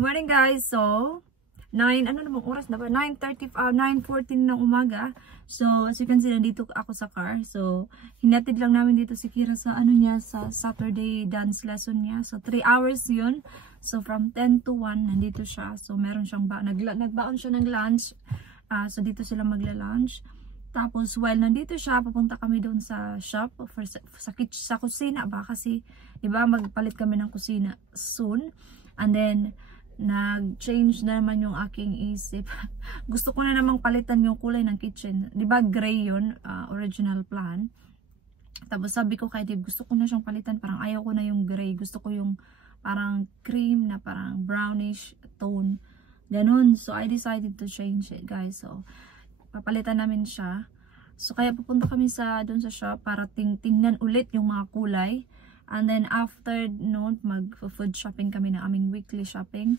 morning guys. So, 9, ano na bang oras na ba? 9:14 ng umaga. So, as you can see, nandito ako sa car. So, hinatid lang namin dito si Kira sa ano niya, sa Saturday dance lesson niya. So, 3 hours yun. So, from 10 to 1, nandito siya. So, meron siyang nagbaon siya ng lunch. So, dito sila magla-lunch. Tapos, while nandito siya, papunta kami doon sa shop, sa kusina ba? Kasi, di ba, magpalit kami ng kusina soon. And then, nag-change na naman yung aking isip. Gusto ko na namang palitan yung kulay ng kitchen. Di ba gray yun, original plan. Tapos sabi ko kay Dave, gusto ko na siyang palitan. Parang ayaw ko na yung gray. Gusto ko yung parang cream na parang brownish tone. Ganun. So I decided to change it, guys. So papalitan namin siya. So kaya pupunta kami doon sa shop para tingnan ulit yung mga kulay. And then after noon, mag-food shopping kami na aming weekly shopping.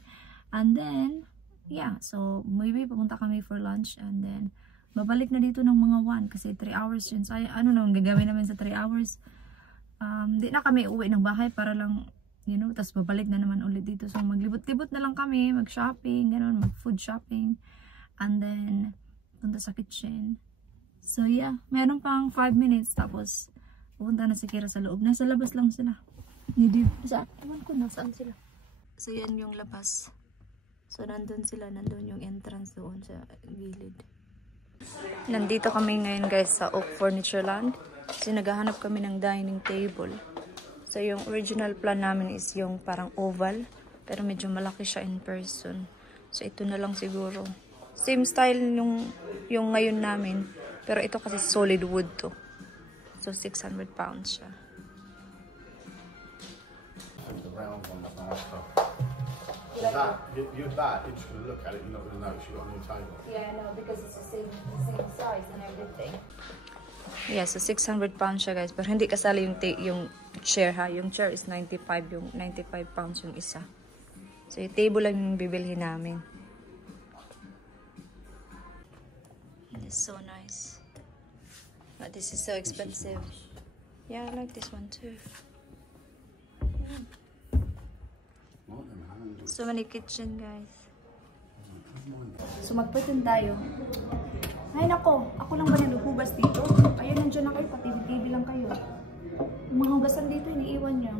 And then, yeah, so maybe pupunta kami for lunch. And then, babalik na dito ng mga 1 kasi 3 hours yun. So, ano nang gagawin namin sa 3 hours? Di na kami uwi ng bahay para lang, you know, tapos babalik na naman ulit dito. So, maglibot-libot na lang kami, mag-shopping, ganun, mag-food shopping. And then, punta sa kitchen. So, yeah, meron pang 5 minutes tapos, pupunta na si Kira sa loob. Nasa labas lang sila. Hindi. Saan? Ewan ko, nasaan sila. So, yan yung labas. So, nandun sila. Nandun yung entrance doon sa gilid. Nandito kami ngayon, guys, sa Oak Furniture Land. Kasi naghahanap kami ng dining table. So, yung original plan namin is yung parang oval. Pero medyo malaki siya in person. So, ito na lang siguro. Same style yung ngayon namin. Pero ito kasi solid wood to. So, 600 pounds siya. The round one, that's nice stuff. You're that, you're just going to look at it, you're not going to notice you've got a new table. Yeah, I know, because it's the same size and everything. Yeah, so 600 pounds siya, guys. Pero hindi kasali yung chair, ha. Yung chair is 95 pounds yung isa. So, yung table lang yung bibilhin namin. It's so nice. But this is so expensive. Yeah, I like this one too. So many kitchen, guys. So magpatun tayo. Ay nako, ako lang ba naghuhugas dito? Ayun, nandiyan na kayo, pati-TV lang kayo. Yung mga hugasan dito, iniiwan niyo.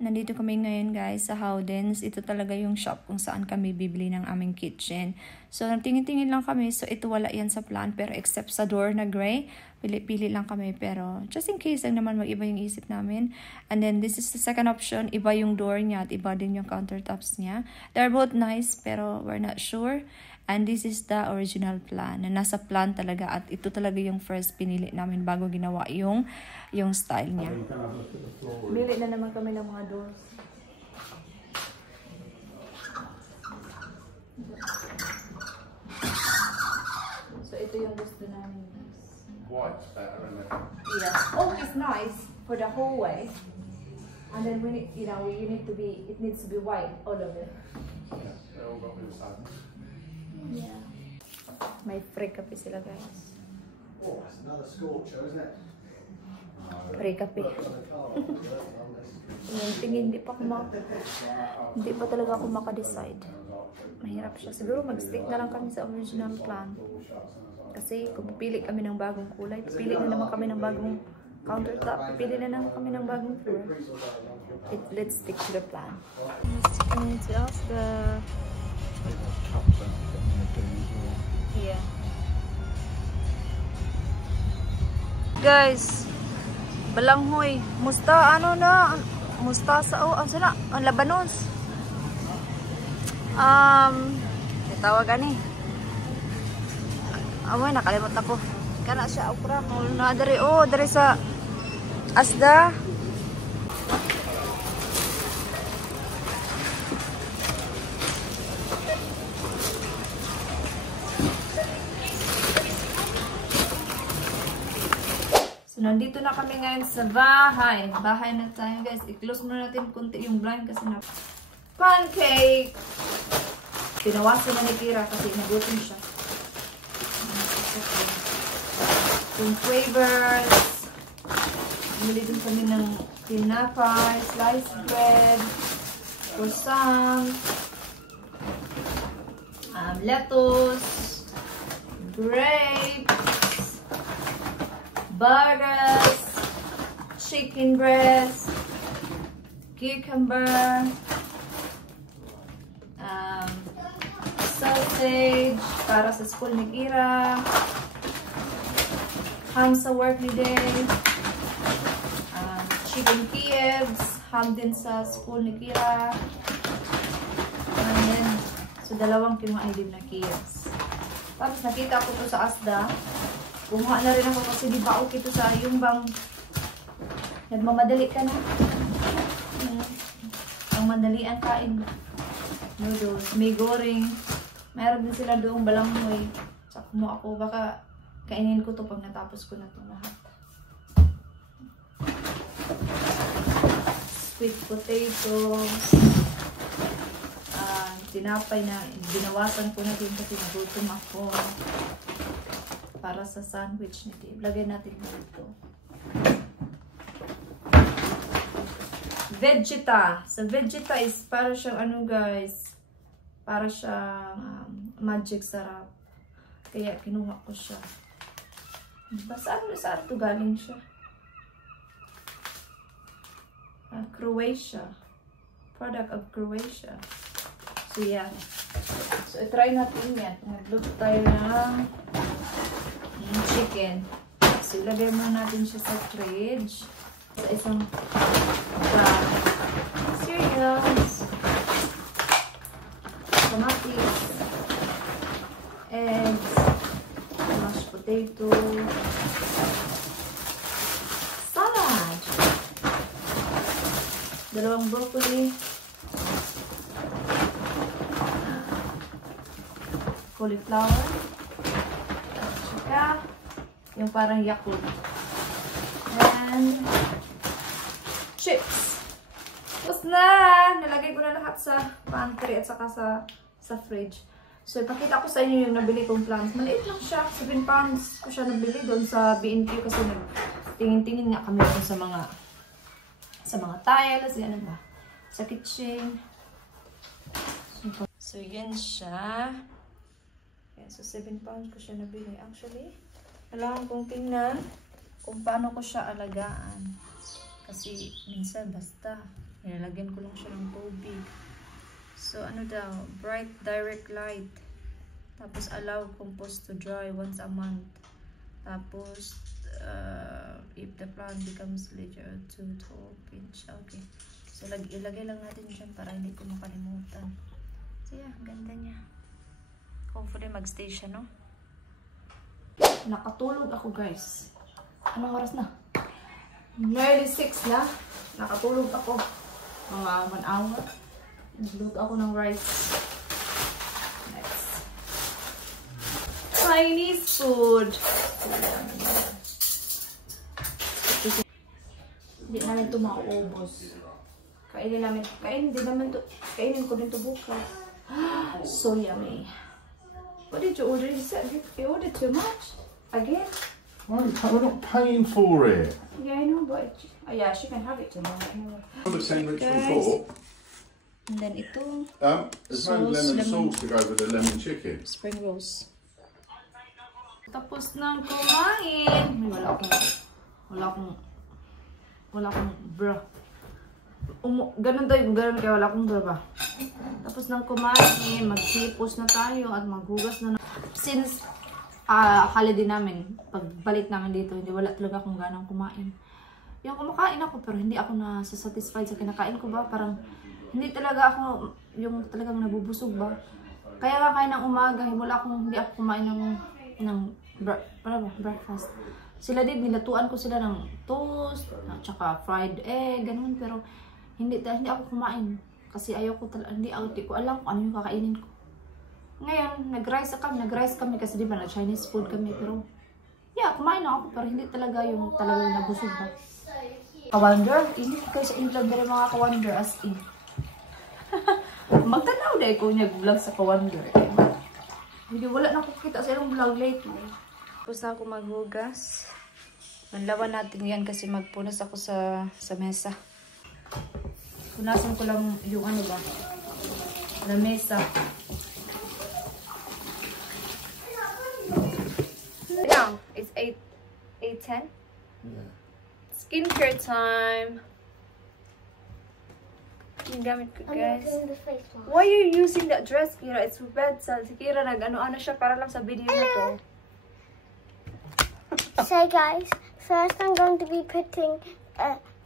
Nandito kami ngayon, guys, sa Howdens. Ito talaga yung shop kung saan kami bibili ng aming kitchen. So, tingin-tingin lang kami. So, ito wala yan sa plan. Pero except sa door na gray, pili lang kami. Pero, just in case lang naman mag-iba yung isip namin. And then, this is the second option. Iba yung door niya at iba din yung countertops niya. They're both nice, pero we're not sure. And this is the original plan. Na nasa plan talaga. At ito talaga yung first pinili namin bago ginawa yung style niya. Bili na naman kami ng mga doors. So ito yung gusto namin. White's better, isn't it? Yeah. Oh, it's nice for the hallway. And then we need, it needs to be white, all of it. Yeah, they all got to be the same. Yeah. May free kape sila, guys. Oh, it's another scorcher, isn't it? Free kape. Tingin, hindi pa talaga ako maka-decide. Mahirap siya. Siguro mag-stick na lang kami sa original plan. Kasi kung pipili kami ng bagong kulay, pipili na naman kami ng bagong countertop, pipili na naman kami ng bagong floor. Let's stick to the plan. Yeah. Guys, balanghoy. Musta sa ang labanos. Tawagan ni. Amoy nakalimot ako. Kana siya okra mo na dari sa Asda. So, nandito na kami ngayon sa bahay. Bahay na tayo, guys. I-close muna natin kunti yung blind kasi na pancake. Pinawasin na ni Kira kasi nagutom siya. Yung flavors. Bumili din kami ng tinapay, sliced bread. croissant, lettuce, grapes, burgers, chicken breast, cucumber, sausage para sa school ni Kira, ham sa work ni Day, chicken Kievs, ham din sa school ni Kira, and then, so dalawang kinuha din na Kievs. Tapos nakita ko to sa Asda, kumuha na rin ako kasi di ba okay to sa yung bang nagmamadali ka na. Ang madalian kain. Noodles, may goreng. Mayroon din sila doong balanghoy. Sa kumuha ako, baka kainin ko to pag natapos ko na itong lahat. Sweet potatoes. Tinapay na binawasan ko na din kasi nagutom ako. Para sa sandwich nito. Lagay natin dito. Vegeta. So, Vegeta is para siyang ano guys. Para siyang magic sarap. Kaya kinuha ko siya. Saan ito galing siya? Croatia. Product of Croatia. So, yan. So, try natin yan. Magluto tayo ng chicken. So, ilagay muna natin siya sa fridge. Sa isang cereals. Tomatis. Eggs. Mashed potato. Salad. Dalawang broccoli. Cauliflower. Tsaka yung parang Yakult. And chips. Tapos na! Nalagay ko na lahat sa pantry at saka sa fridge. So, ipakita ko sa inyo yung nabili kong plants. Maliit lang siya. 7 pounds ko siya nabili doon sa B&Q kasi nagtingin-tingin nga kami doon sa mga tiles. Yan ba? Sa kitchen. So, yan siya. So, 7 pounds ko siya nabili. Actually, kailangan kong tingnan kung paano ko siya alagaan. Kasi, minsan, basta. Nilalagyan ko lang siya ng tubig. So, ano daw? Bright direct light. Tapos, allow compost to dry once a month. Tapos, if the plant becomes larger, 2 to 12 inch. Okay. So, ilagay lang natin dyan para hindi ko makalimutan. So, yeah, ganda niya. Hopefully mag-stay siya, no? Nakatulog ako, guys. Anong oras na? Nearly 6 na. Nakatulog ako. Mga 1 hour. Nagluto ako ng rice. Next. Chinese food. Hindi namin ito mauubos. Kainin ko din ito bukas. So yummy. What did you order? You said you ordered too much. Again? We're not paying for it. Yeah, I know, but yeah, she can have it tomorrow. I'm the same rich before. And then ito. There's no lemon sauce to go with the lemon chicken. Spring rolls. Tapos nang kumain. Wala akong bra. Ganun tayo, ganun kaya wala akong bra ba. Tapos nang kumain, maghipos na tayo at maghugas na. Since holiday namin, pagbalik namin dito, hindi wala talaga akong ganang kumain. Yung kumakain ako pero hindi ako na-satisfied sa kinakain ko ba. Parang hindi talaga ako yung talagang nabubusog ba. Kaya nga kain ng umaga, hindi ako kumain ng breakfast. Sila din, nilatuan ko sila ng toast, at saka fried egg, ganun. Pero hindi ako kumain. Kasi ayoko talaga, hindi ko alam kung ano yung kakainin ko. Ngayon, nag-rice kami kasi di ba na Chinese food kami. Pero, yeah, kumain ako pero hindi talaga yung talagang nabusog ba. Kawander, hindi kayo sa in-vlog na mga kawander as in. Magtanaw dahil ko niya vlog sa kawander. Hindi, wala na ako kita sa ilang vlog lately. Tapos na ako maghugas. Manlawan natin yan kasi magpunas ako sa mesa. Punasan ko lang yung ano ba, lamesa. Now, it's 8:10. Yeah. Skincare time. Yung gamit ko, guys. I'm doing the face mask. Why are you using that dress, Kira? It's for bed, so si Kira nag-ano-ano siya para lang sa video na to. So guys, first I'm going to be putting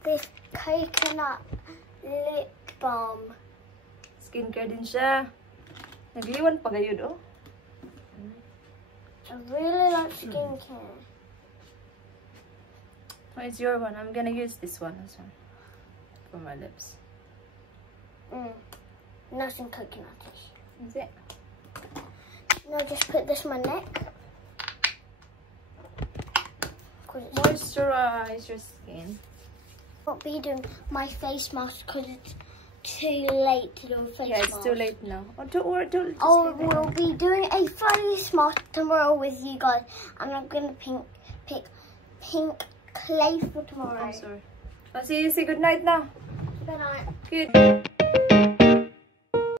this coconut lip balm. Skincare din siya. Nagliwan pa kayo, oh. I really like skincare. Oh, it's your one. I'm gonna use this one as well for my lips. Nice and coconut-ish. Is it? Now just put this on my neck. Moisturize your skin. Won't be doing my face mask because it's too late to do a face Yeah, mask. it's too late now. Oh, don't worry, don't. Oh, we'll be doing a face mask tomorrow with you guys, and I'm gonna pick pink clay for tomorrow. I'm sorry. Oh, say good night now. Good night. Good.